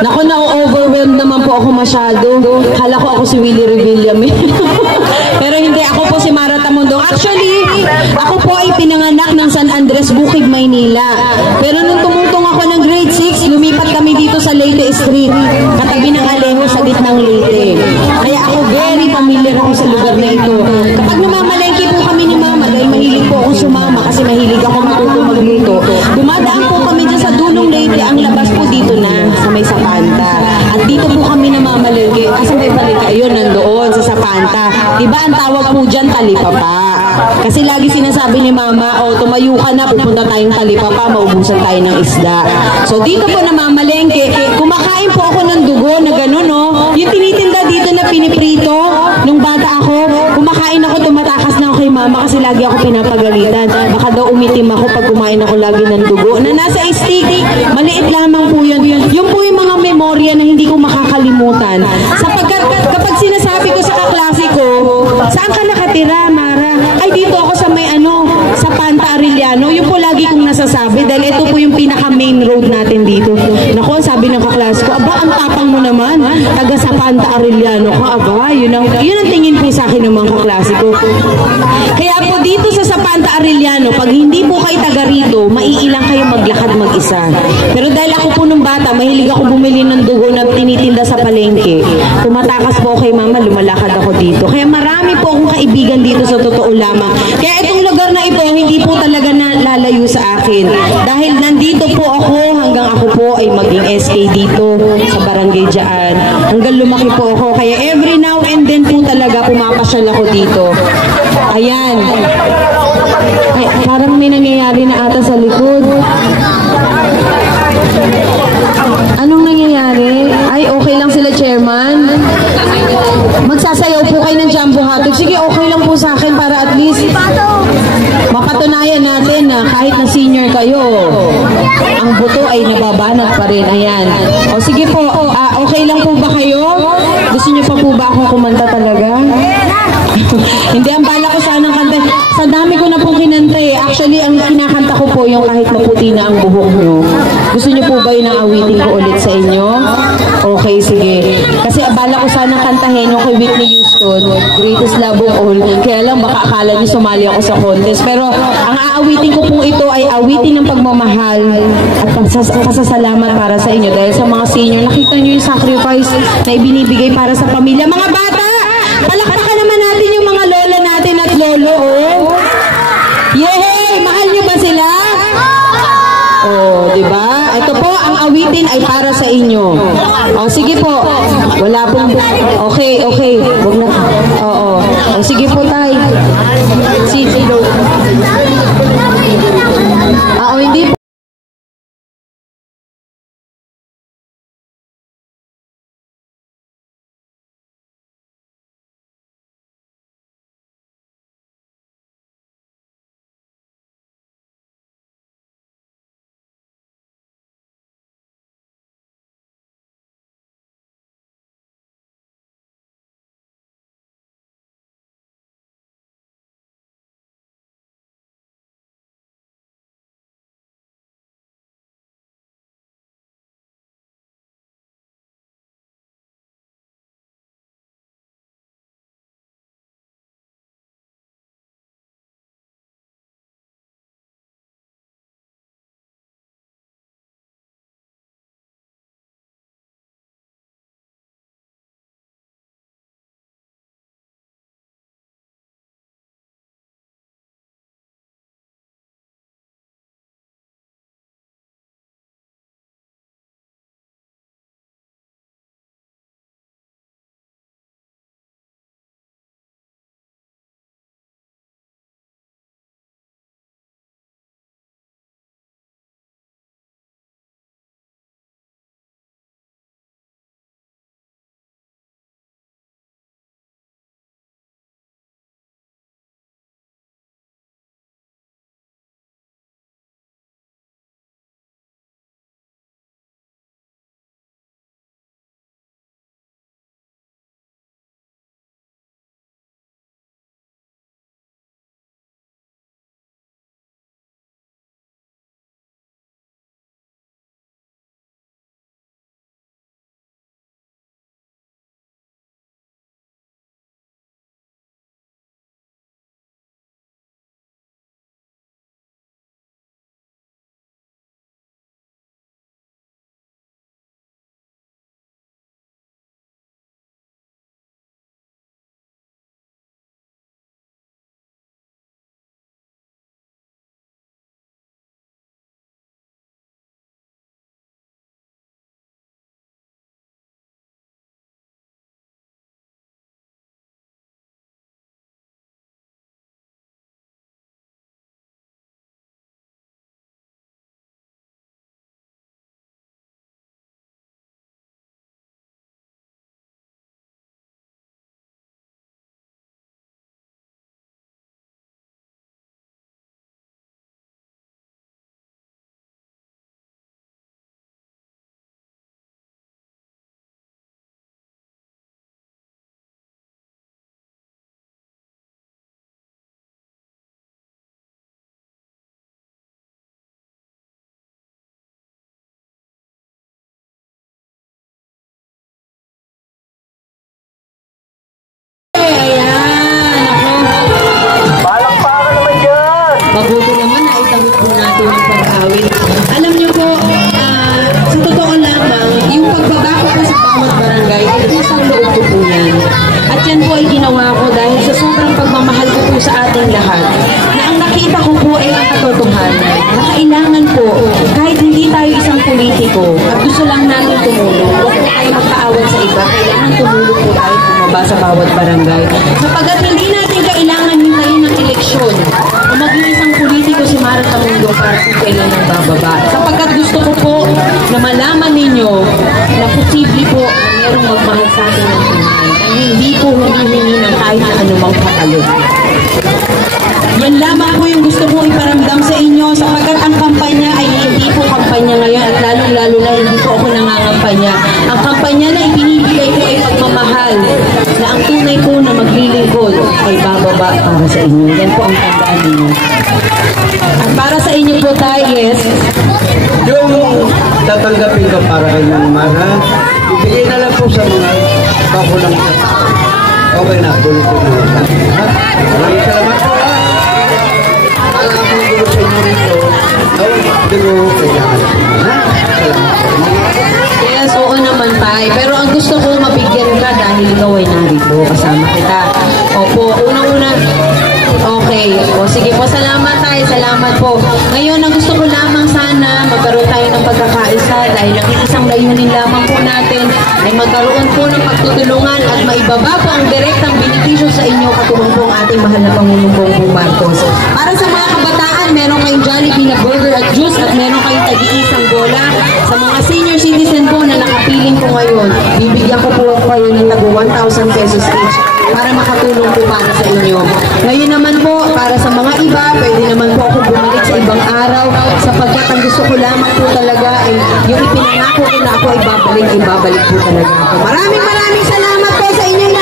Naku, na-overwhelmed naman po ako masyado. Kala ko ako si Willie Revilla. Pero hindi, ako po si Mara Tamundong. Actually, ako po ay pinanganak ng San Andres, Bukid, Maynila. Pero nung tumutong ako ng grade 6, lumipat kami dito sa Leyte Street. Katabi ng Alejo sa gitnang Leyte. Kaya ako very familiar ako sa lugar na ito. Kapag namamalengke po kami ni Mama, dahil mahilig po akong sumama kasi mahilig ako matutong magluto, dumadaan po kami dyan sa dulong Leyte. Ang labas po dito na sa may Sapanta. At dito po kami namamalengke. Kasi may palengke, ayun, nandoon sa Sapanta. Diba ang tawag po dyan, Talipapa. Kasi lagi sinasabi ni Mama, oh, tumayo ka na, pupunta tayong Talipapa, maubusan tayo ng isda. So dito po namamalengke, kumakain po ako ng dugo na gano'n, no? Yung tinitinda dito na piniprito, nung bata ako, kumakain ako, tumatakas na ako kay Mama kasi lagi ako pinapagalitan. Baka daw umitim ako pag kumain ako lagi ng dugo. Na nasa stick, maliit lamang po yun. Yung po yung mga memorya na hindi ko makakalimutan. Sapagkat kapag sinasabi ko sa kaklase ko, saan ka nakatira, Mara? Ay, dito ako sa may sa Panta Arellano. Yung po lagi kong nasasabi dahil ito po yung pinaka main road natin dito. Naku, sabi ng kaklase ko, aba, ang tapang mo naman. Taga sa Panta Arellano ka, aba. Yun ang tingin po sa akin ng mga kaklase ko. Kaya po dito sa Panta Arellano, pag hindi po kayo taga rito, maiilang kayo maglakad mag-isa. Pero dahil ako po nung bata, mahilig ako bumili ng dugo na tinitinda sa palengke. Tumatakas po kay Mama, lumalakad ako dito. Kaya marami po akong kaibigan dito sa totoo lamang. Kaya itong lugar na ito, hindi po talaga nalalayo sa akin. Dahil nandito po ako, hanggang ako po ay maging SK dito sa barangay dyan. Hanggang lumaki po ako. Kaya every now and then po talaga pumapasyal ako dito. Ayan. Ay, parang may nangyayari na ata sa likod. Anong nangyayari? Ay, okay lang sila, Chairman. Magsasayaw po kayo ng Jumbo Hotdog. Sige, okay lang po sa akin para at least mapatunayan natin na kahit na senior kayo, ang buto ay nababanat pa rin. Ayan. O sige po, okay lang po ba kayo? Gusto niyo pa po ba akong kumanta talaga? Hindi, ang bala ko sanang kanta. Sa dami ko na pong kinanta eh. Actually, ang kinakanta ko po yung kahit maputi na ang buhok nyo. Gusto niyo po ba yung naawitin ko ulit sa inyo? Okay, sige. Kasi abala ko sanang kantahin yung kay Whitney Houston, Greatest Love of All. Kaya lang baka akala niyo sumali ako sa contest. Pero ang aawitin ko po ito ay awitin ng pagmamahal at pasasalamat para sa inyo. Dahil sa mga senior, nakita niyo yung sacrifice na ibinibigay para sa pamilya. Mga bata, palakpakan naman natin yung mga lola natin at lolo, oh. Yehey! Mahal niyo ba sila? Oh, di ba? Ito po, ang awitin ay para sa inyo. Oh, sige po. Wala pong... Okay, okay. Wag na. Oo. Oh, sige po, tay. Sige. Hindi at gusto lang natin tumulong. Huwag po tayo magpaawat sa iba. Kailangan tumulong po tayo bumaba sa bawat barangay. Sapagkat hindi natin kailangan hintayin ng eleksyon o maging isang politiko si Mara Tamundo para kung kailan ang bababa. Sapagkat gusto ko po na malaman ninyo na posible po na merong magmahal sa atin ng tunay. Hindi po humihingi ng kahit na anumang patalo. Yan lamang po yung gusto ko iparamdam sa inyo sapagkat ang kampanya ay hindi po kampanya ngayon at lalong-lalo na hindi po ako nangangampanya. Ang kampanya na ipinibigay ko ay pagmamahal na ang tunay po na maglilingkod ay bababa para sa inyo. Yan po ang tandaan ninyo. At para sa inyo po tayo, yes. Yung tatanggapin ka para kay Mara, ibigay na lang po sa mga kakulang sa tao. Okay na, tuloy po na. Maraming salamat po. Para ako gulo sa inyo rito, dulo kailangan. Salamat po. Yes, oo naman tayo. Pero ang gusto ko mabigyan ka dahil ikaw ay narito. Kasama kita. Opo, unang-una. Okay. O sige po, salamat tayo. Salamat po. Ngayon, ang gusto ko lamang sana magkaroon tayo ng pagkakaisa dahil ang isang layunin lamang po natin ay magkaroon po ng pagtutulungan at maibaba po ang direktang benepisyo sa inyo katulong po ang ating mahal na Pangulong Bongbong Marcos. Para sa mga kabataan, meron kayong Jollibee na burger at juice at meron kayong tag-iisang bola. Sa mga senior citizen po na nakapiling po ngayon, bibigyan ko po kayo ng tag 1,000 pesos each para makatulong po para sa inyo. Ngayon naman po, para sa mga iba, pwede naman po ako bumalik sa ibang araw sapagkat ang gusto ko lamang po talaga ay yung ipinangako ko na ako ay babalik po talaga ako. Maraming salamat po sa inyo.